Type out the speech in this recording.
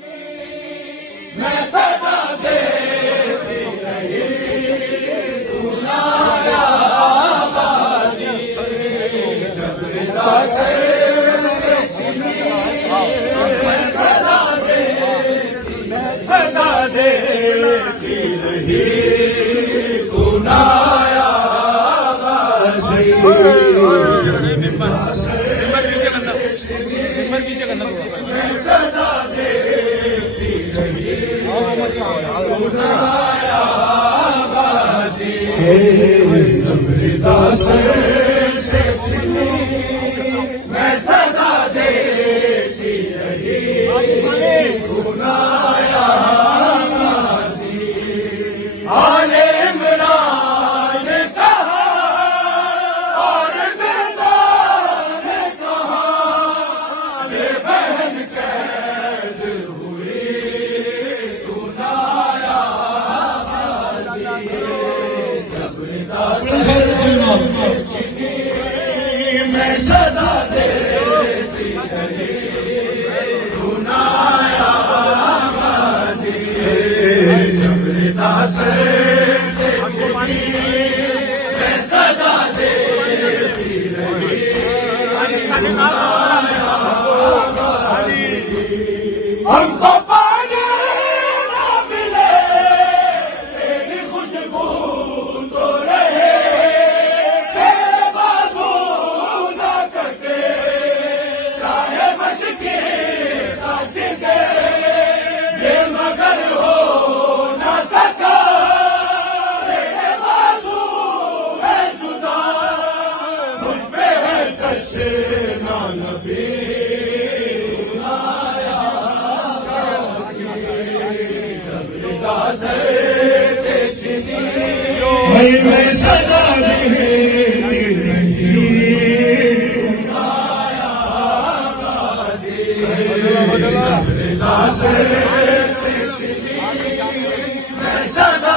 मैं सदा देती रही तू नाया आबादी जब रिदा से छिनी मैं सदा देती रही तू नाया आबादी जब रिदा से मैं सदा देती रही मैं सदा देती रही गुनाया आले इमरान कहा और ज़िंदान कहा ये बहन कैद हुई गुनाया मैं सदा देती रही गुनाया जब रिदा से मैं सदा देती रही गुनाया हमको पाने ना मिले तेरी खुशबू तो रहे तेरे बाजू ना कटे चाहे बस के साथ दे ये मगर हो ना सका तेरे बाजू है जुदा मुझ पे है कशे ना नबी मैं सदा देती रही मैं सदा